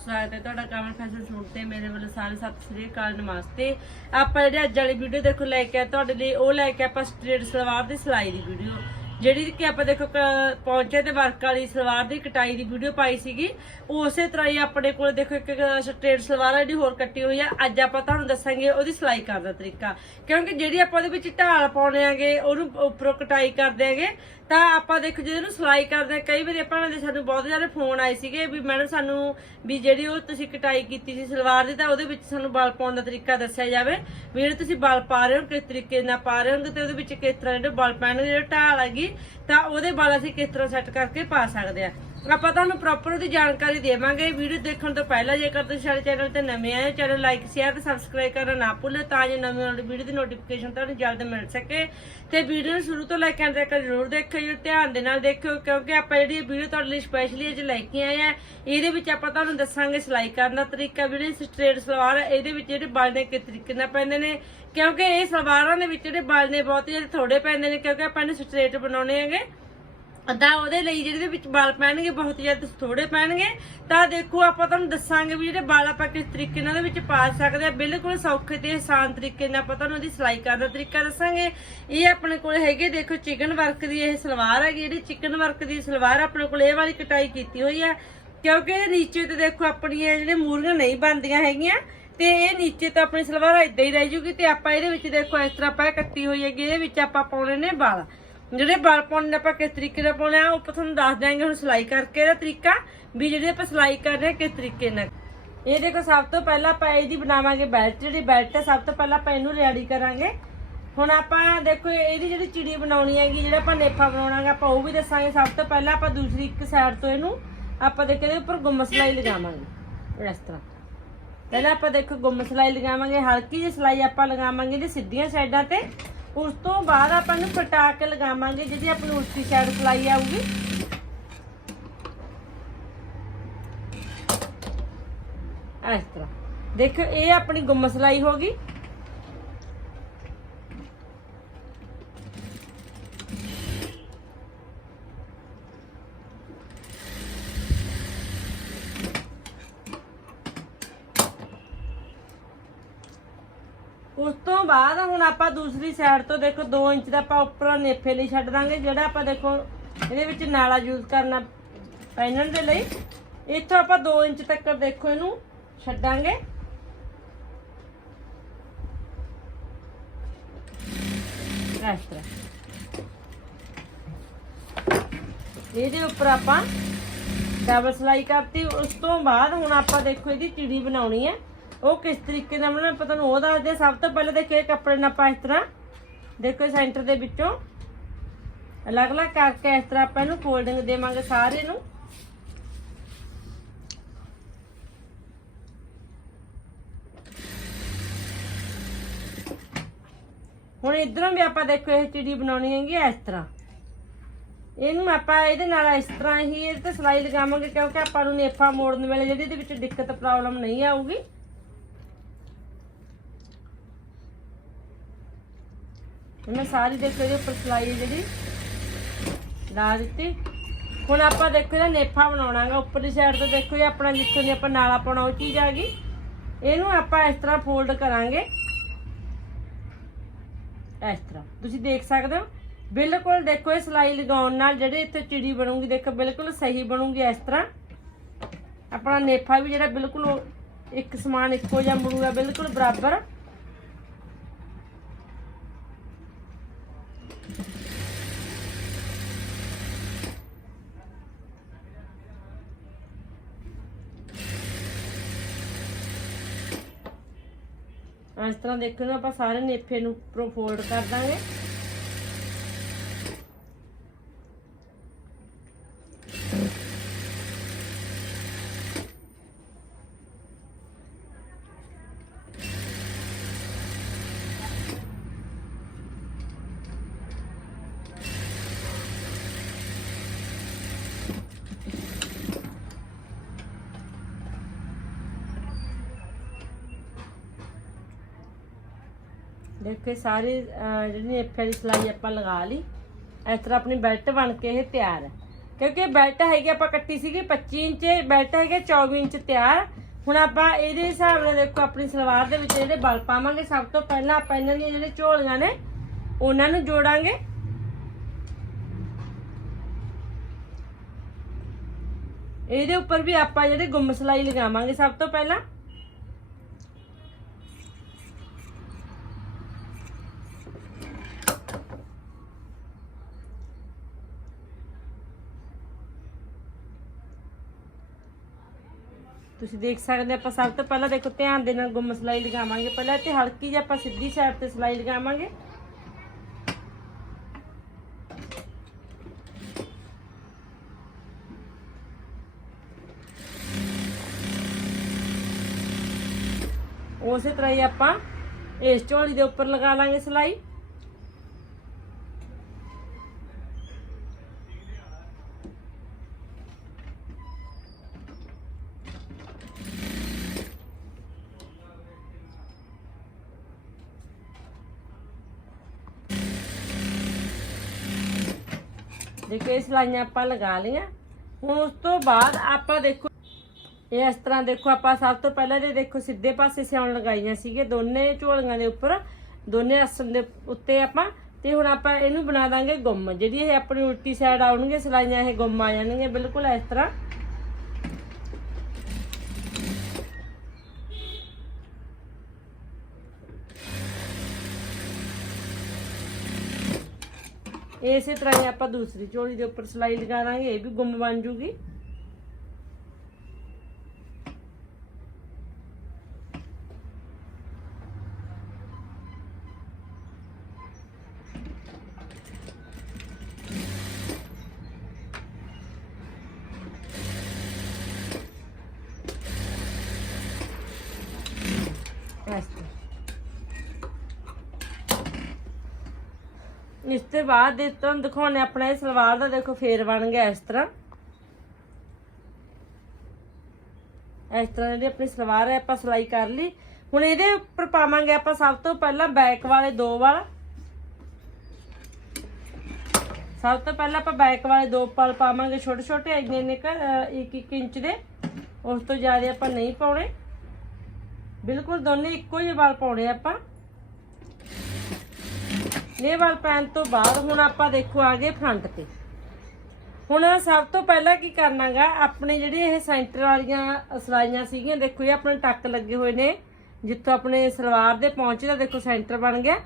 ਸਵਾਗਤ ਹੈ ਤੁਹਾਡਾ ਕਮਲ ਫੈਸ਼ਨ ਸੂਟ ਤੇ। ਮੇਰੇ ਵੱਲੋਂ ਸਾਰੇ ਸਤਿ ਸ੍ਰੀ ਅਕਾਲ, ਨਮਸਤੇ। ਆਪਾਂ ਜਿਹੜੇ ਅੱਜ ਵਾਲੀ ਵੀਡੀਓ ਦੇਖੋ ਲੈ ਕੇ ਆ ਤੁਹਾਡੇ ਲਈ ਉਹ ਲੈ ਕੇ ਆਪਾਂ ਸਟ੍ਰੇਟ ਸਲਵਾਰ ਦੀ ਸਿਲਾਈ ਦੀ ਵੀਡੀਓ ਜਿਹੜੀ ਕਿ ਆਪਾਂ ਦੇਖੋ ਕ- ਪੌਂਚੇ ਤੇ ਵਰਕ ਵਾਲੀ ਸਲਵਾਰ ਦੀ ਕਟਾਈ ਦੀ ਵੀਡੀਓ ਪਾਈ ਸੀਗੀ, ਉਸੇ ਤਰ੍ਹਾਂ ਹੀ ਆਪਣੇ ਕੋਲ ਦੇਖੋ ਇੱਕ ਸਟ੍ਰੇਟ ਸਲਵਾਰ ਆ ਜਿਹੜੀ ਹੋਰ ਕੱਟੀ ਹੋਈ ਆ। ਅੱਜ ਆਪਾਂ ਤੁਹਾਨੂੰ ਦੱਸਾਂਗੇ ਉਹਦੀ ਸਿਲਾਈ ਕਰਨ ਦਾ ਤਰੀਕਾ। ਕਿਉਂਕਿ ਜਿਹੜੀ ਆਪਾਂ ਉਹਦੇ ਵਿੱਚ ਢਾਲ ਪਾਉਣੇ ਆਗੇ, ਉਹਨੂੰ ਉੱਪਰੋਂ ਕਟਾਈ ਕਰਦੇ ਆਗੇ, ਤਾਂ ਆਪਾਂ ਦੇਖੋ ਜਦੋਂ ਇਹਨੂੰ ਸਿਲਾਈ ਕਰਦੇ ਆ, ਕਈ ਵਾਰੀ ਆਪਾਂ ਦੇ ਸਾਨੂੰ ਬਹੁਤ ਜ਼ਿਆਦਾ ਫੋਨ ਆਏ ਸੀਗੇ ਵੀ ਮੈਡਮ ਸਾਨੂੰ ਵੀ ਜਿਹੜੀ ਉਹ ਤੁਸੀਂ ਕਟਾਈ ਕੀਤੀ ਸੀ ਸਲਵਾਰ ਦੀ, ਤਾਂ ਉਹਦੇ ਵਿੱਚ ਸਾਨੂੰ ਬਲ ਪਾਉਣ ਦਾ ਤਰੀਕਾ ਦੱਸਿਆ ਜਾਵੇ। ਵੀ ਜਿਹੜੇ ਤੁਸੀਂ ਬਲ ਪਾ ਰਹੇ ਹੋ, ਕਿਸ ਤਰੀਕੇ ਨਾਲ ਪਾ ਰਹੇ ਹੋ ਤੇ ਉਹਦੇ ਵਿੱਚ ਕਿਸ ਤਰ੍ਹਾਂ ਜਿਹੜੇ ਬਲ ਪੈਣਗੇ, ਜਿਹੜੇ ਢਾਲ ਹੈਗੀ ਤਾਂ ਉਹਦੇ ਬਲ ਅਸੀਂ ਕਿਸ ਤਰ੍ਹਾਂ ਸੈੱਟ ਕਰਕੇ ਪਾ ਸਕਦੇ ਆ। ਆਪਾਂ ਤੁਹਾਨੂੰ ਪ੍ਰੋਪਰ ਉਹਦੀ ਜਾਣਕਾਰੀ ਦੇਵਾਂਗੇ। ਵੀਡੀਓ ਦੇਖਣ ਤੋਂ ਪਹਿਲਾਂ ਜੇਕਰ ਤੁਸੀਂ ਸਾਡੇ ਚੈਨਲ ਤੇ ਨਵੇਂ ਆਏ ਚੈਨਲ ਲਾਈਕ ਸ਼ੇਅਰ ਤੇ ਸਬਸਕ੍ਰਾਈਬ ਕਰਨਾ ਨਾ ਭੁੱਲੋ ਤਾਂ ਜੋ ਨਵੀਂ ਆਉਣ ਵੀਡੀਓ ਦੀ ਨੋਟੀਫਿਕੇਸ਼ਨ ਤੁਹਾਨੂੰ ਜਲਦ ਮਿਲ ਸਕੇ। ਤੇ ਵੀਡੀਓ ਨੂੰ ਸ਼ੁਰੂ ਤੋਂ ਲੈ ਕੇ ਅੰਤ ਤੱਕ ਜ਼ਰੂਰ ਦੇਖਿਓ ਧਿਆਨ ਦੇ ਨਾਲ ਦੇਖਿਓ, ਕਿਉਂਕਿ ਆਪਾਂ ਜਿਹੜੀ ਵੀਡੀਓ ਤੁਹਾਡੇ ਲਈ ਸਪੈਸ਼ਲੀ ਅੱਜ ਲੈ ਕੇ ਆਏ ਆ, ਇਹਦੇ ਵਿੱਚ ਆਪਾਂ ਤੁਹਾਨੂੰ ਦੱਸਾਂਗੇ ਸਿਲਾਈ ਕਰਨ ਦਾ ਤਰੀਕਾ ਜਿਹੜੀ ਸਟ੍ਰੇਟ ਸਲਵਾਰ, ਇਹਦੇ ਵਿੱਚ ਜਿਹੜੇ ਬਲ ਕਿਸ ਤਰੀਕੇ ਨਾਲ ਪੈਂਦੇ ਨੇ, ਕਿਉਂਕਿ ਇਹ ਸਲਵਾਰਾਂ ਦੇ ਵਿੱਚ ਜਿਹੜੇ ਬਲ ਬਹੁਤ ਜਿਹੜੇ ਥੋੜੇ ਪੈਂਦੇ ਨੇ, ਕਿਉਂਕਿ ਆਪਾਂ ਇਹਨੂੰ ਸਟ੍ਰੇਟ ਬਣਾਉਣੇ ਹੈਗੇ। ਤਾਂ ਉਹਦੇ ਲਈ ਜਿਹੜੇ ਵਿੱਚ ਵਾਲ ਪੈਣਗੇ ਬਹੁਤ ਜ਼ਿਆਦਾ ਥੋੜੇ ਪੈਣਗੇ। ਤਾਂ ਦੇਖੋ, ਆਪਾਂ ਤੁਹਾਨੂੰ ਦੱਸਾਂਗੇ ਵੀ ਜਿਹੜੇ ਵਾਲ ਆਪਾਂ ਕਿਸ ਤਰੀਕੇ ਨਾਲ ਉਹਦੇ ਵਿੱਚ ਪਾ ਸਕਦੇ ਆ ਬਿਲਕੁਲ ਸੌਖੇ ਤੇ ਆਸਾਨ ਤਰੀਕੇ ਨਾਲ ਆਪਾਂ ਤੁਹਾਨੂੰ ਉਹਦੀ ਸਿਲਾਈ ਕਰਨ ਦਾ ਤਰੀਕਾ ਦੱਸਾਂਗੇ। ਇਹ ਆਪਣੇ ਕੋਲ ਹੈਗੇ, ਦੇਖੋ, ਚਿਕਨ ਵਰਕ ਦੀ ਇਹ ਸਲਵਾਰ ਹੈਗੀ, ਜਿਹੜੀ ਚਿਕਨ ਵਰਕ ਦੀ ਸਲਵਾਰ ਆਪਣੇ ਕੋਲ ਇਹ ਵਾਲੀ ਕਟਾਈ ਕੀਤੀ ਹੋਈ ਹੈ। ਕਿਉਂਕਿ ਇਹ ਨੀਚੇ ਤੇ ਦੇਖੋ, ਆਪਣੀਆਂ ਜਿਹੜੇ ਮੂਰੀਆਂ ਨਹੀਂ ਬਣਦੀਆਂ ਹੈਗੀਆਂ, ਤੇ ਇਹ ਨੀਚੇ ਤਾਂ ਆਪਣੀ ਸਲਵਾਰ ਇਦਾਂ ਹੀ ਰਹਿ ਜੂਗੀ ਤੇ ਆਪਾਂ ਇਹਦੇ ਵਿੱਚ ਦੇਖੋ, ਇਸ ਤਰ੍ਹਾਂ ਆਪਾਂ ਕੱਟੀ ਹੋਈ ਹੈਗੀ, ਇਹਦੇ ਵਿੱਚ ਆਪਾਂ ਪਾਉਣੇ ਨੇ ਵਾਲ। ਜਿਹੜੇ ਬਲ ਪਾਉਣੇ ਨੇ ਆਪਾਂ ਕਿਸ ਤਰੀਕੇ ਨਾਲ ਪਾਉਣੇ ਆ, ਉਹ ਆਪਾਂ ਤੁਹਾਨੂੰ ਦੱਸ ਦਿਆਂਗੇ ਹੁਣ ਸਿਲਾਈ ਕਰਕੇ ਇਹਦਾ ਤਰੀਕਾ, ਵੀ ਜਿਹੜੇ ਆਪਾਂ ਸਿਲਾਈ ਕਰ ਰਹੇ ਹਾਂ ਕਿਸ ਤਰੀਕੇ ਨਾਲ। ਇਹ ਦੇਖੋ, ਸਭ ਤੋਂ ਪਹਿਲਾਂ ਆਪਾਂ ਇਹਦੀ ਬਣਾਵਾਂਗੇ ਬੈਲਟ, ਜਿਹੜੀ ਬੈਲਟ ਹੈ, ਸਭ ਤੋਂ ਪਹਿਲਾਂ ਆਪਾਂ ਇਹਨੂੰ ਰੈਡੀ ਕਰਾਂਗੇ। ਹੁਣ ਆਪਾਂ ਦੇਖੋ ਇਹਦੀ ਜਿਹੜੀ ਚਿੜੀ ਬਣਾਉਣੀ ਹੈਗੀ, ਜਿਹੜਾ ਆਪਾਂ ਨੇਫਾ ਬਣਾਉਣਾਗਾ, ਆਪਾਂ ਉਹ ਵੀ ਦੱਸਾਂਗੇ। ਸਭ ਤੋਂ ਪਹਿਲਾਂ ਆਪਾਂ ਦੂਸਰੀ ਇੱਕ ਸਾਈਡ ਤੋਂ ਇਹਨੂੰ ਆਪਾਂ ਦੇਖੋ, ਇਹਦੇ ਉੱਪਰ ਗੁੰਮ ਸਿਲਾਈ ਲਗਾਵਾਂਗੇ। ਇਸ ਤਰ੍ਹਾਂ। ਪਹਿਲਾਂ ਆਪਾਂ ਦੇਖੋ, ਗੁੰਮ ਸਿਲਾਈ ਲਗਾਵਾਂਗੇ। ਹਲਕੀ ਜਿਹੀ ਸਿਲਾਈ ਆਪਾਂ ਲਗਾਵਾਂਗੇ ਇਹਦੀ ਸਿੱਧੀਆਂ ਸਾਈਡਾਂ ਤੇ। ਉਸ ਤੋਂ ਬਾਅਦ ਆਪਾਂ ਇਹਨੂੰ ਪਟਾ ਕੇ ਲਗਾਵਾਂਗੇ, ਜਿਹਦੀ ਆਪਣੀ ਉਲਟੀ ਸਾਈਡ ਸਿਲਾਈ ਆਊਗੀ। ਇਸ ਤਰ੍ਹਾਂ। ਦੇਖੋ ਇਹ ਆਪਣੀ ਗੁੰਮ ਸਿਲਾਈ ਹੋ ਗਈ। ਉਸ ਤੋਂ ਬਾਅਦ ਹੁਣ ਆਪਾਂ ਦੂਸਰੀ ਸਾਈਡ ਤੋਂ ਦੇਖੋ 2 ਇੰਚ ਦਾ ਆਪਾਂ ਉੱਪਰੋਂ ਨੇਫੇ ਲਈ ਛੱਡ ਦਾਂਗੇ, ਜਿਹੜਾ ਆਪਾਂ ਦੇਖੋ, ਇਹਦੇ ਵਿੱਚ ਨਾਲਾ ਯੂਜ਼ ਕਰਨਾ ਪਹਿਨਣ ਦੇ ਲਈ। ਇੱਥੋਂ ਆਪਾਂ 2 ਇੰਚ ਤੱਕ ਦੇਖੋ ਇਹਨੂੰ ਛੱਡਾਂਗੇ। ਇਸ ਤਰ੍ਹਾਂ। ਇਹਦੇ ਉੱਪਰ ਆਪਾਂ ਡਬਲ ਸਿਲਾਈ ਕਰਤੀ। ਉਸ ਤੋਂ ਬਾਅਦ ਹੁਣ ਆਪਾਂ ਦੇਖੋ, ਇਹਦੀ ਚਿੜੀ ਬਣਾਉਣੀ ਹੈ। ਉਹ ਕਿਸ ਤਰੀਕੇ ਨਾਲ ਬਣਾਉਣਾ ਪਤਾ ਨੂੰ, ਉਹ ਦੱਸਦੇ ਆ। ਸਭ ਤੋਂ ਪਹਿਲਾਂ ਦੇਖੋ ਇਹ ਕੱਪੜੇ ਨਾਲ ਆਪਾਂ ਇਸ ਤਰ੍ਹਾਂ, ਦੇਖੋ ਸੈਂਟਰ ਦੇ ਵਿੱਚੋਂ ਅਲੱਗ-ਅਲੱਗ ਕਰਕੇ ਇਸ ਤਰ੍ਹਾਂ ਆਪਾਂ ਇਹਨੂੰ ਫੋਲਡਿੰਗ ਦੇਵਾਂਗੇ ਸਾਰੇ ਨੂੰ ਹੁਣ ਇਧਰੋਂ ਵੀ ਆਪਾਂ ਦੇਖੋ ਇਹ ਚਿੜੀ ਬਣਾਉਣੀ ਹੈਗੀ ਇਸ ਤਰ੍ਹਾਂ ਇਹਨੂੰ ਆਪਾਂ ਇਹਦੇ ਨਾਲ ਇਸ ਤਰ੍ਹਾਂ ਹੀ ਇਹ ਤੇ ਸਲਾਈ ਲਗਾਵਾਂਗੇ, ਕਿਉਂਕਿ ਆਪਾਂ ਨੂੰ ਨੇਫਾ ਮੋੜਨ ਵੇਲੇ ਜਿਹੜੀ ਇਹਦੇ ਵਿੱਚ ਦਿੱਕਤ, ਪ੍ਰੋਬਲਮ ਨਹੀਂ ਆਊਗੀ ਮੈਂ ਸਾਰੀ ਦੇਖੋ ਇਹਦੇ ਉੱਪਰ ਸਲਾਈ ਜਿਹੜੀ। ਲਾ ਦਿੱਤੀ। ਹੁਣ ਆਪਾਂ ਦੇਖੋ ਇਹਦਾ ਨੇਫਾ ਬਣਾਉਣਾਗਾ। ਉੱਪਰਲੀ ਸਾਈਡ ਤੋਂ ਦੇਖੋ ਇਹ ਆਪਣਾ ਜਿੱਥੋਂ ਦੀ ਆਪਾਂ ਨਾਲਾ ਪਾਉਣਾ, ਉਹ ਚੀਜ਼ ਆ ਗਈ। ਇਹਨੂੰ ਆਪਾਂ ਇਸ ਤਰ੍ਹਾਂ ਫੋਲਡ ਕਰਾਂਗੇ। ਇਸ ਤਰ੍ਹਾਂ। ਤੁਸੀਂ ਦੇਖ ਸਕਦੇ ਹੋ। ਬਿਲਕੁਲ ਦੇਖੋ ਇਹ ਸਲਾਈ ਲਗਾਉਣ ਨਾਲ ਜਿਹੜੇ ਇੱਥੇ ਚਿੜੀ ਬਣੂਗੀ, ਦੇਖੋ ਬਿਲਕੁਲ ਸਹੀ ਬਣੂਗੀ ਇਸ ਤਰ੍ਹਾਂ। ਆਪਣਾ ਨੇਫਾ ਵੀ ਜਿਹੜਾ ਬਿਲਕੁਲ ਇੱਕ ਸਮਾਨ ਇੱਕੋ ਜਿਹਾ ਬਣੂਗਾ, ਬਿਲਕੁਲ ਬਰਾਬਰ। ਇਸ ਤਰ੍ਹਾਂ ਦੇਖੋ ਨਾ ਆਪਾਂ ਸਾਰੇ ਨੇਫੇ ਨੂੰ ਉੱਪਰੋਂ ਫੋਲਡ ਕਰ ਦਾਂਗੇ। ਦੇਖੋ ਸਾਰੇ ਜਿਹੜੀ ਨੇਫੇ ਦੀ ਸਿਲਾਈ ਆਪਾਂ ਲਗਾ ਲਈ। ਇਸ ਤਰ੍ਹਾਂ ਆਪਣੀ ਬੈਲਟ ਬਣ ਕੇ ਇਹ ਤਿਆਰ ਹੈ। ਕਿਉਂਕਿ ਬੈਲਟ ਹੈਗੀ, ਆਪਾਂ ਕੱਟੀ ਸੀਗੀ 25 ਇੰਚ ਬੈਲਟ ਹੈਗੇ 24 ਇੰਚ ਤਿਆਰ। ਹੁਣ ਆਪਾਂ ਇਹਦੇ ਹਿਸਾਬ ਨਾਲ ਦੇਖੋ, ਆਪਣੀ ਸਲਵਾਰ ਦੇ ਵਿੱਚ ਜਿਹੜੇ ਬਲ ਪਾਵਾਂਗੇ, ਸਭ ਤੋਂ ਪਹਿਲਾਂ ਆਪਾਂ ਇਹਨਾਂ ਦੀਆਂ ਜਿਹੜੇ ਝੋਲੀਆਂ ਨੇ, ਉਹਨਾਂ ਨੂੰ ਜੋੜਾਂਗੇ। ਇਹਦੇ ਉੱਪਰ ਵੀ ਆਪਾਂ ਜਿਹੜੇ ਗੁੰਮ ਸਲਾਈ ਲਗਾਵਾਂਗੇ ਸਭ ਤੋਂ ਪਹਿਲਾਂ। ਤੁਸੀਂ ਦੇਖ ਸਕਦੇ ਆਪਾਂ ਸਭ ਤੋਂ ਪਹਿਲਾਂ ਦੇਖੋ ਧਿਆਨ ਦੇ ਨਾਲ ਗੁੰਮ ਸਲਾਈ ਲਗਾਵਾਂਗੇ। ਪਹਿਲਾਂ ਇੱਥੇ ਹਲਕੀ ਜਿਹੀ ਆਪਾਂ ਸਿੱਧੀ ਸਾਈਡ ਤੇ ਸਲਾਈ ਲਗਾਵਾਂਗੇ। ਉਸੇ ਤਰ੍ਹਾਂ ਹੀ ਆਪਾਂ ਇਸ ਝੋਲੀ ਦੇ ਉੱਪਰ ਲਗਾ ਲਾਂਗੇ ਸਲਾਈ। ਦੇਖੋ ਸਲਾਈਆਂ ਆਪਾਂ ਲਗਾ ਲਈਆਂ। ਹੁਣ ਉਸ ਤੋਂ ਬਾਅਦ ਆਪਾਂ ਦੇਖੋ, ਇਹ ਇਸ ਤਰ੍ਹਾਂ ਦੇਖੋ, ਆਪਾਂ ਸਭ ਤੋਂ ਪਹਿਲਾਂ ਜੇ ਦੇਖੋ ਸਿੱਧੇ ਪਾਸੇ ਸਿਆਉਣ ਲਗਾਈਆਂ ਸੀਗੇ ਦੋਨੇ ਝੋਲੀਆਂ ਦੇ ਉੱਪਰ, ਦੋਨੇ ਆਸਨ ਦੇ ਉੱਤੇ ਆਪਾਂ। ਤੇ ਹੁਣ ਆਪਾਂ ਇਹਨੂੰ ਬਣਾ ਦਾਂਗੇ ਗੁੰਮ। ਜਿਹੜੀ ਇਹ ਆਪਣੀ ਉਲਟੀ ਸਾਈਡ ਆਉਣਗੇ, ਸਲਾਈਆਂ ਇਹ ਗੁੰਮ ਆ ਜਾਣਗੀਆਂ। ਬਿਲਕੁਲ ਇਸ ਤਰ੍ਹਾਂ ਇਸੇ ਤਰ੍ਹਾਂ ਹੀ ਆਪਾਂ ਦੂਸਰੀ ਝੋਲੀ ਦੇ ਉੱਪਰ ਸਲਾਈ ਲਗਾ ਦਾਂਗੇ ਇਹ ਵੀ ਗੁੰਮ ਬਣ ਜੂਗੀ ਇਸ ਤਰ੍ਹਾਂ ਇਸ ਤੋਂ ਬਾਅਦ ਦੇ ਤੁਹਾਨੂੰ ਦਿਖਾਉਣੇ ਆਪਣਾ ਇਹ ਸਲਵਾਰ ਦਾ ਦੇਖੋ ਫੇਰ ਬਣ ਗਿਆ ਇਸ ਤਰ੍ਹਾਂ। ਇਸ ਤਰ੍ਹਾਂ ਜਿਹੜੀ ਆਪਣੀ ਸਲਵਾਰ ਹੈ ਆਪਾਂ ਸਿਲਾਈ ਕਰ ਲਈ। ਹੁਣ ਇਹਦੇ ਉੱਪਰ ਪਾਵਾਂਗੇ ਆਪਾਂ ਸਭ ਤੋਂ ਪਹਿਲਾਂ ਬੈਕ ਵਾਲੇ ਦੋ ਵਾਲ। ਸਭ ਤੋਂ ਪਹਿਲਾਂ ਆਪਾਂ ਬੈਕ ਵਾਲੇ ਦੋ ਪਲ ਪਾਵਾਂਗੇ ਛੋਟੇ ਛੋਟੇ ਇੰਨੇ ਇੰਨੇ ਕੁ, ਇੱਕ ਇੱਕ ਇੰਚ ਦੇ। ਉਸ ਤੋਂ ਜ਼ਿਆਦਾ ਆਪਾਂ ਨਹੀਂ ਪਾਉਣੇ। ਬਿਲਕੁਲ ਦੋਨੇ ਇੱਕੋ ਜਿਹੇ ਵਾਲ ਪਾਉਣੇ ਆਪਾਂ। ਇਹ ਵਾਲ ਪੈਣ ਤੋਂ ਬਾਅਦ ਹੁਣ ਆਪਾਂ ਦੇਖੋ ਆ ਗਏ ਫਰੰਟ ਤੇ। ਹੁਣ ਸਭ ਤੋਂ ਪਹਿਲਾਂ ਕੀ ਕਰਨਾਗਾ, ਆਪਣੇ ਜਿਹੜੇ ਇਹ ਸੈਂਟਰ ਵਾਲੀਆਂ ਸਲਾਈਆਂ ਸੀਗੀਆਂ, ਦੇਖੋ ਇਹ ਆਪਣੇ ਟੱਕ ਲੱਗੇ ਹੋਏ ਨੇ। ਜਿੱਥੋਂ ਆਪਣੇ ਸਲਵਾਰ ਦੇ ਪਹੁੰਚੇ ਦਾ ਦੇਖੋ ਸੈਂਟਰ ਬਣ ਗਿਆ।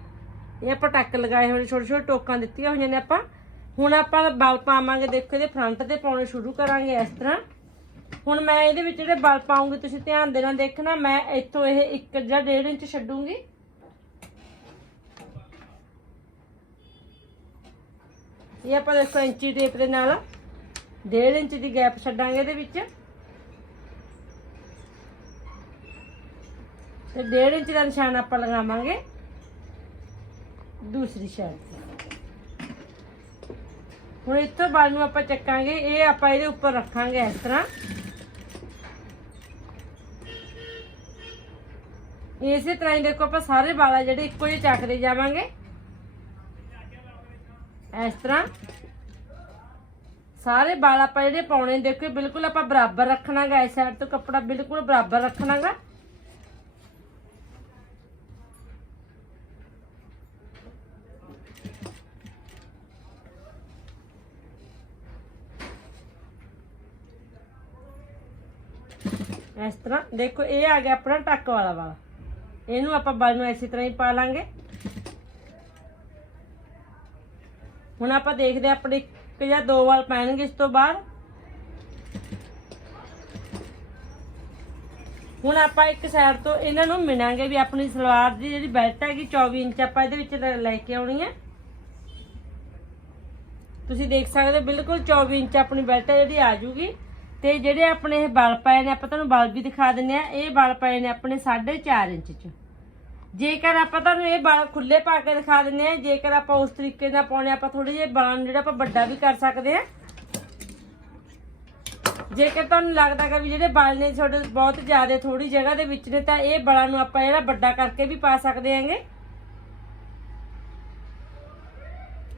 ਇਹ ਆਪਾਂ ਟੱਕ ਲਗਾਏ ਹੋਏ ਨੇ, ਛੋਟੇ ਛੋਟੇ ਟੋਕਾਂ ਦਿੱਤੀਆਂ ਹੋਈਆਂ ਨੇ ਆਪਾਂ। ਹੁਣ ਆਪਾਂ ਬਲ ਪਾਵਾਂਗੇ, ਦੇਖੋ ਇਹਦੇ ਫਰੰਟ ਤੇ ਪਾਉਣੇ ਸ਼ੁਰੂ ਕਰਾਂਗੇ ਇਸ ਤਰ੍ਹਾਂ। ਹੁਣ ਮੈਂ ਇਹਦੇ ਵਿੱਚ ਜਿਹੜੇ ਬਲ ਪਾਉਂਗੀ, ਤੁਸੀਂ ਧਿਆਨ ਦੇ ਨਾਲ ਦੇਖਣਾ, ਮੈਂ ਇੱਥੋਂ ਇਹ 1 ਜਾਂ 1.5 ਇੰਚ ਛੱਡੂੰਗੀ। ਇਹ ਆਪਾਂ ਦੇਖੋ ਇੰਚੀ ਟੇਪ ਦੇ ਨਾਲ 1.5 ਇੰਚ ਦੀ ਗੈਪ ਛੱਡਾਂਗੇ ਇਹਦੇ ਵਿੱਚ। ਤੇ 1.5 ਇੰਚ ਦਾ ਨਿਸ਼ਾਨ ਆਪਾਂ ਲਗਾਵਾਂਗੇ ਦੂਸਰੀ ਸਾਈਡ ਤੇ। ਹੁਣ ਇੱਥੋਂ ਬਾਲ ਨੂੰ ਆਪਾਂ ਚੱਕਾਂਗੇ, ਇਹ ਆਪਾਂ ਇਹਦੇ ਉੱਪਰ ਰੱਖਾਂਗੇ ਇਸ ਤਰ੍ਹਾਂ। ਇਸੇ ਤਰ੍ਹਾਂ ਹੀ ਦੇਖੋ ਆਪਾਂ ਸਾਰੇ ਵਾਲਾ ਜਿਹੜੇ ਇੱਕੋ ਜਿਹੇ ਚੱਕਦੇ ਜਾਵਾਂਗੇ। ਇਸ ਤਰ੍ਹਾਂ ਸਾਰੇ ਵਾਲ ਆਪਾਂ ਜਿਹੜੇ ਪਾਉਣੇ, ਦੇਖੋ, ਬਿਲਕੁਲ ਆਪਾਂ ਬਰਾਬਰ ਰੱਖਣਾਗਾ, ਇਸ ਸਾਈਡ ਤੋਂ ਕੱਪੜਾ ਬਿਲਕੁਲ ਬਰਾਬਰ ਰੱਖਣਾਗਾ। ਇਸ ਤਰ੍ਹਾਂ ਦੇਖੋ, ਇਹ ਆ ਗਿਆ ਆਪਣਾ ਟੱਕ ਵਾਲਾ ਵਾਲਾ। ਇਹਨੂੰ ਆਪਾਂ ਬਲ ਨੂੰ ਇਸੇ ਤਰ੍ਹਾਂ ਹੀ ਪਾ ਲਾਂਗੇ। ਹੁਣ ਆਪਾਂ ਦੇਖਦੇ ਹਾਂ, ਆਪਣੇ ਇੱਕ ਜਾਂ ਦੋ ਵਾਲ ਪੈਣਗੇ ਇਸ ਤੋਂ ਬਾਅਦ। ਹੁਣ ਆਪਾਂ ਇੱਕ ਸਾਈਡ ਤੋਂ ਇਹਨਾਂ ਨੂੰ ਮਿਣਾਂਗੇ ਵੀ ਆਪਣੀ ਸਲਵਾਰ ਦੀ ਜਿਹੜੀ ਬੈਲਟ ਹੈਗੀ 24 ਇੰਚ ਆਪਾਂ ਇਹਦੇ ਵਿੱਚ ਲੈ- ਲੈ ਕੇ ਆਉਣੀ ਹੈ। ਤੁਸੀਂ ਦੇਖ ਸਕਦੇ ਹੋ, ਬਿਲਕੁਲ 24 ਇੰਚ ਆਪਣੀ ਬੈਲਟ ਹੈ ਜਿਹੜੀ ਆ ਜੂਗੀ। ਤੇ ਜਿਹੜੇ ਆਪਣੇ ਇਹ ਬਲ ਪਏ ਨੇ, ਆਪਾਂ ਤੁਹਾਨੂੰ ਬਲ ਵੀ ਦਿਖਾ ਦਿੰਨੇ ਆ ਇਹ ਬਲ ਪਏ ਨੇ ਆਪਣੇ 4.5 ਇੰਚ ਚ। ਜੇਕਰ ਆਪਾਂ ਤੁਹਾਨੂੰ ਇਹ ਬਲ ਖੁੱਲੇ ਪਾ ਕੇ ਦਿਖਾ ਦਿੰਦੇ ਆ ਜੇਕਰ ਆਪਾਂ ਉਸ ਤਰੀਕੇ ਨਾਲ ਪਾਉਣੇ, ਆਪਾਂ ਥੋੜੇ ਜਿਹੇ ਬਲਾਂ ਨੂੰ ਜਿਹੜਾ ਆਪਾਂ ਵੱਡਾ ਵੀ ਕਰ ਸਕਦੇ ਆ ਜੇਕਰ ਤੁਹਾਨੂੰ ਲੱਗਦਾ ਕਿ ਵੀ ਜਿਹੜੇ ਬਲ ਨੇ ਤੁਹਾਡੇ ਬਹੁਤ ਜ਼ਿਆਦਾ ਥੋੜੀ ਜਗ੍ਹਾ ਦੇ ਵਿੱਚ ਨੇ, ਤਾਂ ਇਹ ਬਲਾਂ ਨੂੰ ਆਪਾਂ ਜਿਹੜਾ ਵੱਡਾ ਕਰਕੇ ਵੀ ਪਾ ਸਕਦੇ ਆਂਗੇ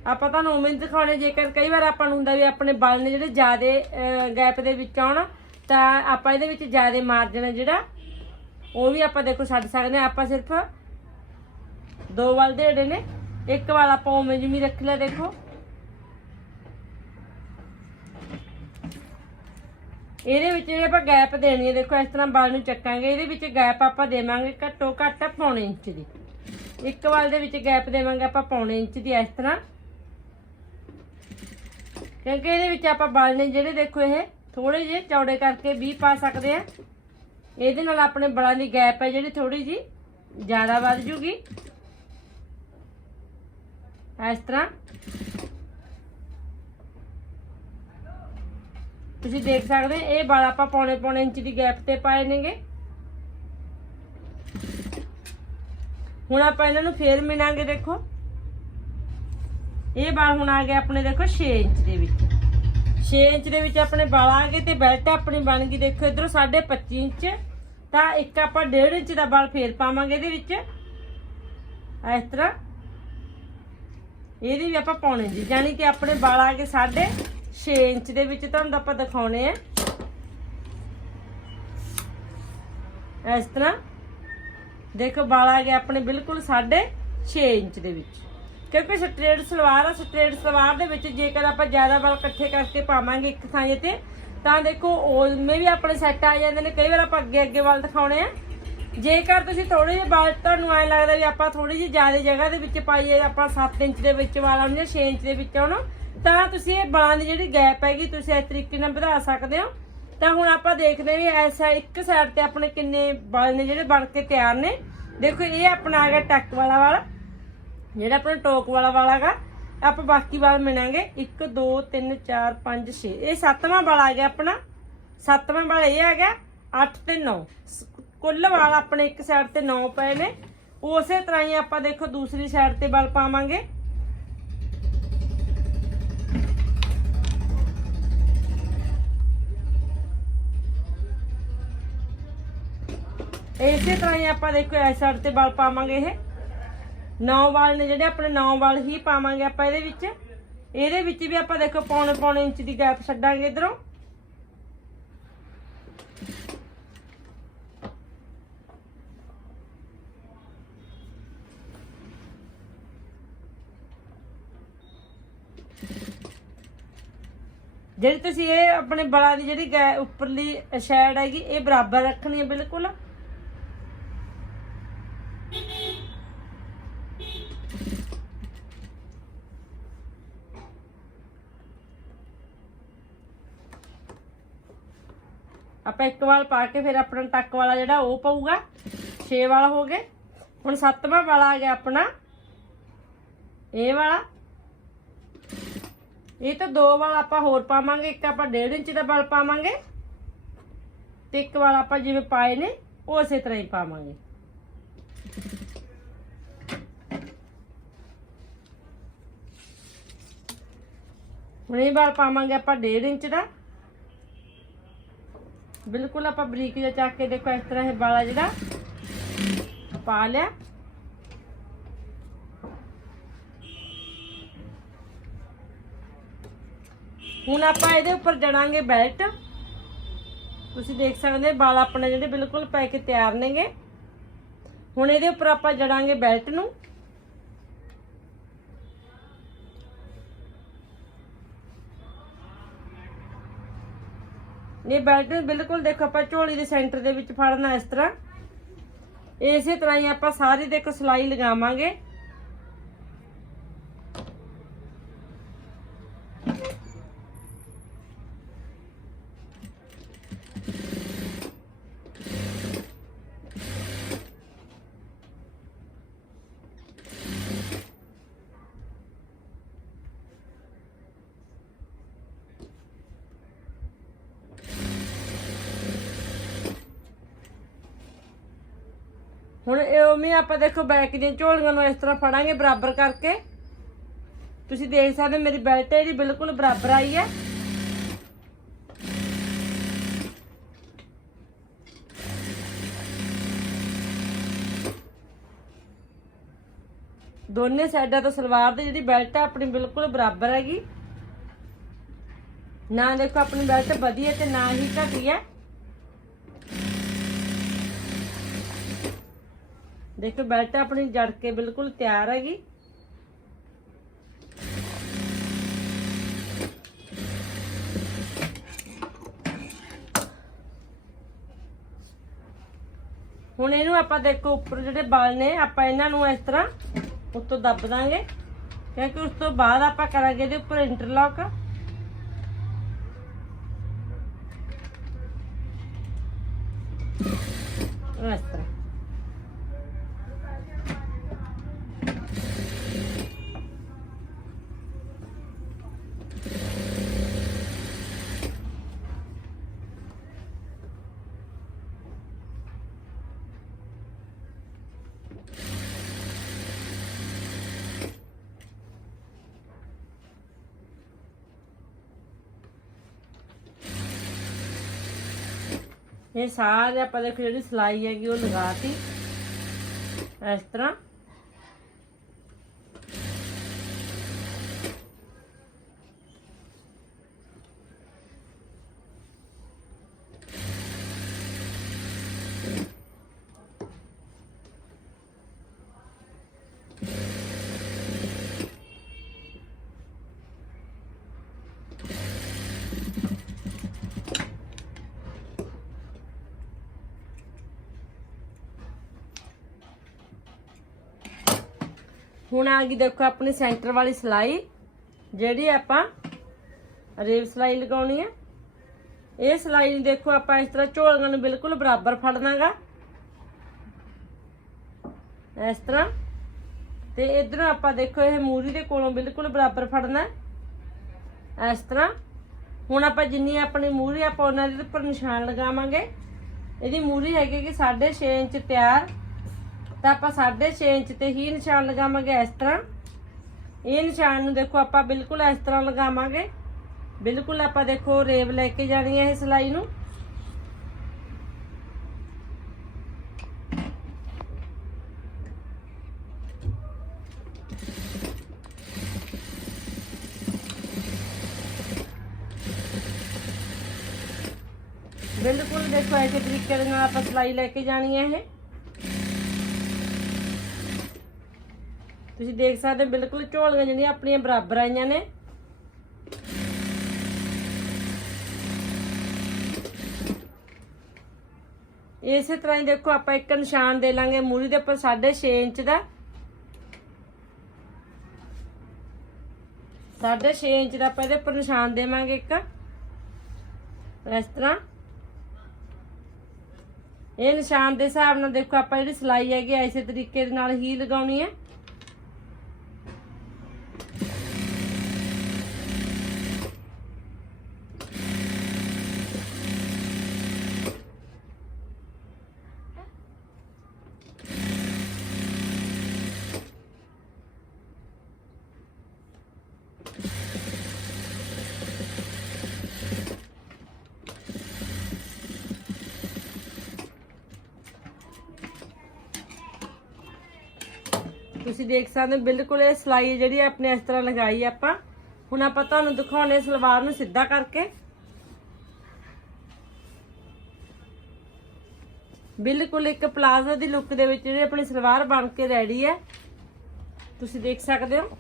ਆਪਾਂ ਤੁਹਾਨੂੰ ਉਵੇਂ ਦਿਖਾਉਣੇ, ਜੇਕਰ ਕਈ ਵਾਰ ਆਪਾਂ ਨੂੰ ਹੁੰਦਾ ਵੀ ਆਪਣੇ ਬਲ ਨੇ ਜਿਹੜੇ ਜ਼ਿਆਦਾ ਗੈਪ ਦੇ ਵਿੱਚ ਆਉਣ, ਤਾਂ ਆਪਾਂ ਇਹਦੇ ਵਿੱਚ ਜ਼ਿਆਦਾ ਮਾਰਜਨ ਹੈ ਜਿਹੜਾ, ਉਹ ਵੀ ਆਪਾਂ ਦੇਖੋ ਛੱਡ ਸਕਦੇ ਹਾਂ। ਆਪਾਂ ਸਿਰਫ ਦੋ ਵਾਲ ਦੇੜੇ ਨੇ, ਇੱਕ ਵਾਲ ਆਪਾਂ ਉਵੇਂ ਜਿਵੇਂ ਰੱਖ ਲਿਆ, ਦੇਖੋ। ਇਹਦੇ ਵਿੱਚ ਜਿਹੜੇ ਆਪਾਂ ਗੈਪ ਦੇਣੀ ਹੈ, ਦੇਖੋ, ਇਸ ਤਰ੍ਹਾਂ ਵਾਲ ਨੂੰ ਚੱਕਾਂਗੇ। ਇਹਦੇ ਵਿੱਚ ਗੈਪ ਆਪਾਂ ਦੇਵਾਂਗੇ ਘੱਟੋ ਘੱਟ ਪੌਣੇ ਇੰਚ ਦੀ। ਇੱਕ ਵਾਲ ਦੇ ਵਿੱਚ ਗੈਪ ਦੇਵਾਂਗੇ ਆਪਾਂ ਪੌਣੇ ਇੰਚ ਦੀ, ਇਸ ਤਰ੍ਹਾਂ। ਕਿਉਂਕਿ ਇਹਦੇ ਵਿੱਚ ਆਪਾਂ ਵਾਲ ਨੇ ਜਿਹੜੇ, ਦੇਖੋ, ਇਹ ਥੋੜੇ ਜਿਹੇ ਚੌੜੇ ਕਰਕੇ ਵੀ ਪਾ ਸਕਦੇ ਆ ਇਹਦੇ ਨਾਲ ਆਪਣੇ ਬਲਾਂ ਦੀ ਗੈਪ ਹੈ ਜਿਹੜੀ ਥੋੜੀ ਜੀ ਜ਼ਿਆਦਾ ਵੱਧ ਜੂਗੀ। ਇਸ ਤਰ੍ਹਾਂ ਤੁਸੀਂ ਦੇਖ ਸਕਦੇ, ਇਹ ਵਾਲ ਆਪਾਂ ਪੌਣੇ ਪੌਣੇ ਇੰਚ ਦੀ ਗੈਪ ਤੇ ਪਾਏ ਨੇਗੇ। ਹੁਣ ਆਪਾਂ ਇਹਨਾਂ ਨੂੰ ਫੇਰ ਮਿਣਾਂਗੇ ਦੇਖੋ। ਇਹ ਵਾਲ ਹੁਣ ਆ ਗਏ ਆਪਣੇ, ਦੇਖੋ 6 ਇੰਚ ਦੇ ਵਿੱਚ। 6 ਇੰਚ ਦੇ ਵਿੱਚ ਆਪਣੇ ਵਾਲ ਆ ਗਏ ਤੇ ਬੈਲਟ ਆਪਣੀ ਬਣ ਗਈ। ਦੇਖੋ, ਇਧਰੋਂ 25 ਇੰਚ। ਤਾਂ ਇੱਕ ਆਪਾਂ 1.5 ਇੰਚ ਦਾ ਵਾਲ ਫੇਰ ਪਾਵਾਂਗੇ ਇਹਦੇ ਵਿੱਚ। ਇਸ ਤਰ੍ਹਾਂ। ਇਹਦੇ ਵੀ ਆਪਾਂ ਪਾਉਣੇ ਜੀ, ਯਾਨੀ ਕਿ ਆਪਣੇ ਵਾਲ ਆ ਗਏ 6 ਇੰਚ ਦੇ ਵਿੱਚ ਤੁਹਾਨੂੰ ਆਪਾਂ ਦਿਖਾਉਣੇ ਆ। ਇਸ ਤਰ੍ਹਾਂ ਦੇਖੋ, ਵਾਲ ਆ ਗਏ ਆਪਣੇ ਬਿਲਕੁਲ 6.5 ਇੰਚ ਦੇ ਵਿੱਚ। ਕਿਉਂਕਿ ਸਟ੍ਰੇਟ ਸਲਵਾਰ ਆ ਸਟ੍ਰੇਟ ਸਲਵਾਰ ਦੇ ਵਿੱਚ ਜੇਕਰ ਆਪਾਂ ਜ਼ਿਆਦਾ ਵਾਲ ਇਕੱਠੇ ਕਰਕੇ ਪਾਵਾਂਗੇ ਇੱਕ ਥਾਂ ਤੇ, ਤਾਂ ਦੇਖੋ ਉਹਵੇਂ ਵੀ ਆਪਣੇ ਸੈੱਟ ਆ ਜਾਂਦੇ ਨੇ, ਕਈ ਵਾਰ ਆਪਾਂ ਅੱਗੇ ਅੱਗੇ ਵਾਲ ਦਿਖਾਉਣੇ ਆ। ਜੇਕਰ ਤੁਸੀਂ ਥੋੜੇ ਜਿਹੇ ਵਾਲ ਤੁਹਾਨੂੰ ਐ ਲੱਗਦਾ ਵੀ ਆਪਾਂ ਥੋੜੀ ਜਿਹੀ ਜ਼ਿਆਦਾ ਜਗ੍ਹਾ ਦੇ ਵਿੱਚ ਪਾਈਏ ਆਪਾਂ 7 ਇੰਚ ਦੇ ਵਿੱਚ ਵਾਲ ਆਉਣ ਜਾਂ 6 ਇੰਚ ਦੇ ਵਿੱਚ ਆਉਣ, ਤਾਂ ਤੁਸੀਂ ਇਹ ਵਾਲਾਂ ਦੀ ਜਿਹੜੀ ਗੈਪ ਹੈਗੀ, ਤੁਸੀਂ ਇਸ ਤਰੀਕੇ ਨਾਲ ਵਧਾ ਸਕਦੇ ਹੋ। ਤਾਂ ਹੁਣ ਆਪਾਂ ਦੇਖਦੇ ਹਾਂ ਐਸਾ ਇੱਕ ਸਾਈਡ ਤੇ ਆਪਣੇ ਕਿੰਨੇ ਵਾਲ ਨੇ ਜਿਹੜੇ ਬਣ ਕੇ ਤਿਆਰ ਨੇ। ਦੇਖੋ, ਇਹ ਆਪਣਾ ਆ ਗਿਆ ਟੱਕ ਵਾਲਾ ਵਾਲ, ਜਿਹੜਾ ਆਪਣਾ ਟੋਕ ਵਾਲਾ ਵਾਲਾ ਆਪਾਂ ਬਾਕੀ ਵਾਲ ਮਿਣਾਂਗੇ 1 2 3 4 5 6 ਇਹ ਸੱਤਵਾਂ ਵਾਲ ਆ ਗਿਆ ਆਪਣਾ। ਸੱਤਵਾਂ ਵਾਲ ਇਹ ਆ ਗਿਆ 8 ਤੇ 9 ਕੁੱਲ ਵਾਲ ਆਪਣੇ ਇੱਕ ਸਾਈਡ ਤੇ 9 ਪਏ ਨੇ। ਉਸੇ ਤਰ੍ਹਾਂ ਹੀ ਆਪਾਂ ਦੇਖੋ ਦੂਸਰੀ ਸਾਈਡ ਤੇ ਵਾਲ ਪਾਵਾਂਗੇ। ਇਸੇ ਤਰ੍ਹਾਂ ਹੀ ਆਪਾਂ ਦੇਖੋ ਇਸ ਸਾਈਡ ਤੇ ਵਾਲ ਪਾਵਾਂਗੇ ਇਹ। ਨੌ ਵਾਲ ਨੇ ਜਿਹੜੇ ਆਪਣੇ ਨੌ ਵਾਲ ਹੀ ਪਾਵਾਂਗੇ ਆਪਾਂ ਇਹਦੇ ਵਿੱਚ। ਇਹਦੇ ਵਿੱਚ ਵੀ ਆਪਾਂ ਦੇਖੋ ਪੌਣੇ ਪੌਣੇ ਇੰਚ ਦੀ ਗੈਪ ਛੱਡਾਂਗੇ ਇਧਰੋਂ। ਜਿਹੜੀ ਤੁਸੀਂ ਇਹ ਆਪਣੇ ਬਲਾਂ ਦੀ ਜਿਹੜੀ ਗੈ ਉੱਪਰਲੀ ਸ਼ੈਡ ਹੈਗੀ, ਇਹ ਬਰਾਬਰ ਰੱਖਣੀ ਹੈ ਬਿਲਕੁਲ। ਆਪਾਂ ਇੱਕ ਵਾਲ ਪਾ ਕੇ ਫਿਰ ਆਪਣਾ ਟੱਕ ਵਾਲਾ ਜਿਹੜਾ ਉਹ ਪਊਗਾ 6 ਵਾਲ ਹੋ ਗਏ। ਹੁਣ ਸੱਤਵਾਂ ਵਾਲਾ ਆ ਗਿਆ ਆਪਣਾ। ਇਹ ਵਾਲਾ। ਇਹ ਤਾਂ ਦੋ ਵਾਲ ਆਪਾਂ ਹੋਰ ਪਾਵਾਂਗੇ, ਇੱਕ ਆਪਾਂ 1.5 ਇੰਚ ਦਾ ਵਾਲ ਪਾਵਾਂਗੇ ਤੇ ਇੱਕ ਵਾਲ ਆਪਾਂ ਜਿਵੇਂ ਪਾਏ ਨੇ ਉਹ ਉਸੇ ਤਰ੍ਹਾਂ ਹੀ ਪਾਵਾਂਗੇ। ਹੁਣ ਇਹ ਵਾਲ ਪਾਵਾਂਗੇ ਆਪਾਂ 1.5 ਇੰਚ ਦਾ। ਬਿਲਕੁਲ ਆਪਾਂ ਬਰੀਕ ਜਿਹਾ ਚੱਕ ਕੇ ਦੇਖੋ, ਇਸ ਤਰ੍ਹਾਂ ਇਹ ਵਾਲਾ ਜਿਹੜਾ ਪਾ ਲਿਆ। ਹੁਣ ਆਪਾਂ ਇਹਦੇ ਉੱਪਰ ਜੜਾਂਗੇ ਬੈਲਟ। ਤੁਸੀਂ ਦੇਖ ਸਕਦੇ ਹੋ, ਵਾਲ ਆਪਣੇ ਜਿਹੜੇ ਬਿਲਕੁਲ ਪੈ ਕੇ ਤਿਆਰ ਨੇਗੇ। ਹੁਣ ਇਹਦੇ ਉੱਪਰ ਆਪਾਂ ਜੜਾਂਗੇ ਬੈਲਟ ਨੂੰ। ਇਹ ਬੈਲਟ ਨੂੰ ਬਿਲਕੁਲ ਦੇਖੋ ਆਪਾਂ ਝੋਲੀ ਦੇ ਸੈਂਟਰ ਦੇ ਵਿੱਚ ਫੜਨਾ ਇਸ ਤਰ੍ਹਾਂ। ਇਸੇ ਤਰ੍ਹਾਂ ਹੀ ਆਪਾਂ ਸਾਰੀ ਦੇਖੋ ਸਲਾਈ ਲਗਾਵਾਂਗੇ। ਇਹ ਉਵੇਂ ਆਪਾਂ ਦੇਖੋ ਬੈਕ ਦੀਆਂ ਝੋਲੀਆਂ ਨੂੰ ਇਸ ਤਰ੍ਹਾਂ ਫੜਾਂਗੇ ਬਰਾਬਰ ਕਰਕੇ। ਤੁਸੀਂ ਦੇਖ ਸਕਦੇ ਹੋ ਮੇਰੀ ਬੈਲਟ ਹੈ ਜਿਹੜੀ ਬਿਲਕੁਲ ਬਰਾਬਰ ਆਈ ਹੈ। ਦੋਨੇ ਸਾਈਡਾਂ ਤੋਂ ਸਲਵਾਰ ਦੀ ਜਿਹੜੀ ਬੈਲਟ ਹੈ, ਆਪਣੀ ਬਿਲਕੁਲ ਬਰਾਬਰ ਹੈਗੀ। ਨਾ ਦੇਖੋ ਆਪਣੀ ਬੈਲਟ ਵਧੀਆ ਤੇ ਨਾ ਹੀ ਘਟੀ ਹੈ। ਦੇਖੋ ਬੈਲਟ ਆਪਣੀ ਜੜ ਕੇ ਬਿਲਕੁਲ ਤਿਆਰ ਹੈਗੀ। ਹੁਣ ਇਹਨੂੰ ਆਪਾਂ ਦੇਖੋ, ਉੱਪਰ ਜਿਹੜੇ ਬਲ ਨੇ, ਆਪਾਂ ਇਹਨਾਂ ਨੂੰ ਇਸ ਤਰ੍ਹਾਂ ਉੱਤੋਂ ਦੱਬ ਦਾਂਗੇ। ਕਿਉਂਕਿ ਉਸ ਤੋਂ ਬਾਅਦ ਆਪਾਂ ਕਰਾਂਗੇ ਇਹਦੇ ਉੱਪਰ ਇੰਟਰਲੌਕ ਇਸ ਤਰ੍ਹਾਂ। ਇਹ ਸਾਰੇ ਆਪਾਂ ਦੇਖੋ ਜਿਹੜੀ ਸਲਾਈ ਹੈਗੀ ਉਹ ਲਗਾਤੀ। ਇਸ ਤਰ੍ਹਾਂ। ਹੁਣ ਆ ਗਈ ਦੇਖੋ ਆਪਣੀ ਸੈਂਟਰ ਵਾਲੀ ਸਲਾਈ, ਜਿਹੜੀ ਆਪਾਂ ਰੇਵ ਸਲਾਈ ਲਗਾਉਣੀ ਹੈ ਇਹ ਸਲਾਈ ਨੂੰ ਦੇਖੋ ਆਪਾਂ ਇਸ ਤਰ੍ਹਾਂ ਝੋਲੀਆਂ ਨੂੰ ਬਿਲਕੁਲ ਬਰਾਬਰ ਫੜਨਾਗਾ ਇਸ ਤਰ੍ਹਾਂ। ਤੇ ਇਧਰੋਂ ਆਪਾਂ ਦੇਖੋ ਇਹ ਮੂਰੀ ਦੇ ਕੋਲੋਂ ਬਿਲਕੁਲ ਬਰਾਬਰ ਫੜਨਾ। ਇਸ ਤਰ੍ਹਾਂ। ਹੁਣ ਆਪਾਂ ਜਿੰਨੀ ਆਪਣੀ ਮੂਰੀ ਆਪਾਂ ਉਹਨਾਂ ਦੇ ਉੱਪਰ ਨਿਸ਼ਾਨ ਲਗਾਵਾਂਗੇ। ਇਹਦੀ ਮੂਰੀ ਹੈਗੀ ਕਿ 6.5 ਇੰਚ ਤਿਆਰ। ਤਾਂ ਆਪਾਂ 6.5 ਇੰਚ ਤੇ ਹੀ ਨਿਸ਼ਾਨ ਲਗਾਵਾਂਗੇ ਇਸ ਤਰ੍ਹਾਂ। ਇਹ ਨਿਸ਼ਾਨ ਨੂੰ ਦੇਖੋ, ਆਪਾਂ ਬਿਲਕੁਲ ਇਸ ਤਰ੍ਹਾਂ ਲਗਾਵਾਂਗੇ। ਬਿਲਕੁਲ ਆਪਾਂ ਦੇਖੋ, ਰੇਵ ਲੈ ਕੇ ਜਾਣੀ ਹੈ ਇਹ ਸਲਾਈ ਨੂੰ। ਬਿਲਕੁਲ ਦੇਖੋ ਐਸੇ ਤਰੀਕੇ ਦੇ ਨਾਲ ਆਪਾਂ ਸਲਾਈ ਲੈ ਕੇ ਜਾਣੀ ਹੈ ਇਹ। ਤੁਸੀਂ ਦੇਖ ਸਕਦੇ ਹੋ ਬਿਲਕੁਲ ਝੋਲੀਆਂ ਜਿਹੜੀਆਂ ਆਪਣੀਆਂ ਬਰਾਬਰ ਆਈਆਂ ਨੇ। ਇਸੇ ਤਰ੍ਹਾਂ ਹੀ ਦੇਖੋ ਆਪਾਂ ਇੱਕ ਨਿਸ਼ਾਨ ਦੇ ਲਾਂਗੇ ਮੂਰੀ ਦੇ ਉੱਪਰ 6.5 ਇੰਚ ਦਾ। 6.5 ਇੰਚ ਦਾ ਆਪਾਂ ਇਹਦੇ ਉੱਪਰ ਨਿਸ਼ਾਨ ਦੇਵਾਂਗੇ ਇੱਕ। ਇਸ ਤਰ੍ਹਾਂ। ਇਹ ਨਿਸ਼ਾਨ ਦੇ ਹਿਸਾਬ ਨਾਲ ਦੇਖੋ ਆਪਾਂ ਜਿਹੜੀ ਸਲਾਈ ਹੈਗੀ ਆ, ਇਸੇ ਤਰੀਕੇ ਦੇ ਨਾਲ ਹੀ ਲਗਾਉਣੀ ਹੈ। ਤੁਸੀਂ ਦੇਖ ਸਕਦੇ ਹੋ, ਬਿਲਕੁਲ ਇਹ ਸਲਾਈ ਹੈ ਜਿਹੜੀ ਆਪਣੇ ਇਸ ਤਰ੍ਹਾਂ ਲਗਾਈ ਆਪਾਂ। ਹੁਣ ਆਪਾਂ ਤੁਹਾਨੂੰ ਦਿਖਾਉਣੇ ਸਲਵਾਰ ਨੂੰ ਸਿੱਧਾ ਕਰਕੇ। ਬਿਲਕੁਲ ਇੱਕ ਪਲਾਜ਼ੋ ਦੀ ਲੁੱਕ ਦੇ ਵਿੱਚ ਜਿਹੜੀ ਆਪਣੀ ਸਲਵਾਰ ਬਣ ਕੇ ਰੈਡੀ ਹੈ ਤੁਸੀਂ ਦੇਖ ਸਕਦੇ ਹੋ।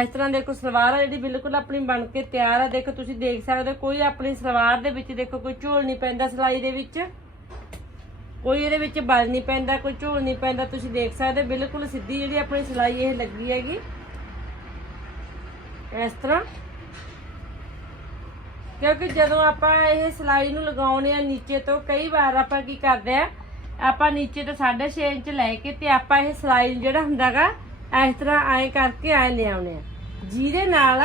ਇਸ ਤਰ੍ਹਾਂ ਦੇਖੋ, ਸਲਵਾਰ ਆ ਜਿਹੜੀ ਬਿਲਕੁਲ ਆਪਣੀ ਬਣ ਕੇ ਤਿਆਰ ਆ। ਦੇਖੋ, ਤੁਸੀਂ ਦੇਖ ਸਕਦੇ ਹੋ, ਕੋਈ ਆਪਣੀ ਸਲਵਾਰ ਦੇ ਵਿੱਚ ਦੇਖੋ, ਕੋਈ ਝੋਲ ਨਹੀਂ ਪੈਂਦਾ ਸਲਾਈ ਦੇ ਵਿੱਚ। ਕੋਈ ਇਹਦੇ ਵਿੱਚ ਬਲ ਨਹੀਂ ਪੈਂਦਾ, ਕੋਈ ਝੋਲ ਨਹੀਂ ਪੈਂਦਾ, ਤੁਸੀਂ ਦੇਖ ਸਕਦੇ ਬਿਲਕੁਲ ਸਿੱਧੀ ਜਿਹੜੀ ਆਪਣੀ ਸਿਲਾਈ ਇਹ ਲੱਗੀ ਹੈਗੀ। ਇਸ ਤਰ੍ਹਾਂ। ਕਿਉਂਕਿ ਜਦੋਂ ਆਪਾਂ ਇਹ ਸਿਲਾਈ ਨੂੰ ਲਗਾਉਣੇ ਆ ਨੀਚੇ ਤੋਂ, ਕਈ ਵਾਰ ਆਪਾਂ ਕੀ ਕਰਦੇ ਆ ਆਪਾਂ ਨੀਚੇ ਤੋਂ 6.5 ਇੰਚ ਲੈ ਕੇ ਤੇ ਆਪਾਂ ਇਹ ਸਿਲਾਈ ਨੂੰ ਜਿਹੜਾ ਹੁੰਦਾਗਾ ਇਸ ਤਰ੍ਹਾਂ ਐਂ ਕਰਕੇ ਐਂ ਲਿਆਉਣੇ ਆ ਜਿਹਦੇ ਨਾਲ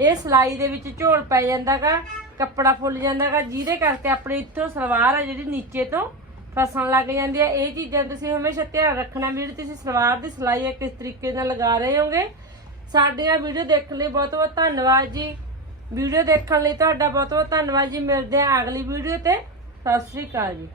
ਇਹ ਸਿਲਾਈ ਦੇ ਵਿੱਚ ਝੋਲ ਪੈ ਜਾਂਦਾਗਾ ਕੱਪੜਾ ਫੁੱਲ ਜਾਂਦਾਗਾ ਜਿਹਦੇ ਕਰਕੇ ਆਪਣੀ ਇੱਥੋਂ ਸਲਵਾਰ ਆ ਜਿਹੜੀ ਨੀਚੇ ਤੋਂ ਫਸਣ ਲੱਗ ਜਾਂਦੀ ਹੈ। ਇਹ ਚੀਜ਼ਾਂ ਤੁਸੀਂ ਹਮੇਸ਼ਾ ਧਿਆਨ ਰੱਖਣਾ ਵੀ ਤੁਸੀਂ ਸਲਵਾਰ ਦੀ ਸਿਲਾਈ ਹੈ ਕਿਸ ਤਰੀਕੇ ਨਾਲ ਲਗਾ ਰਹੇ ਹੋਗੇ। ਸਾਡੀਆਂ ਵੀਡੀਓ ਦੇਖਣ ਲਈ ਬਹੁਤ ਬਹੁਤ ਧੰਨਵਾਦ ਜੀ। ਵੀਡੀਓ ਦੇਖਣ ਲਈ ਤੁਹਾਡਾ ਬਹੁਤ ਬਹੁਤ ਧੰਨਵਾਦ ਜੀ। ਮਿਲਦੇ ਹਾਂ ਅਗਲੀ ਵੀਡੀਓ ਤੇ। ਸਤਿ ਸ੍ਰੀ ਅਕਾਲ ਜੀ।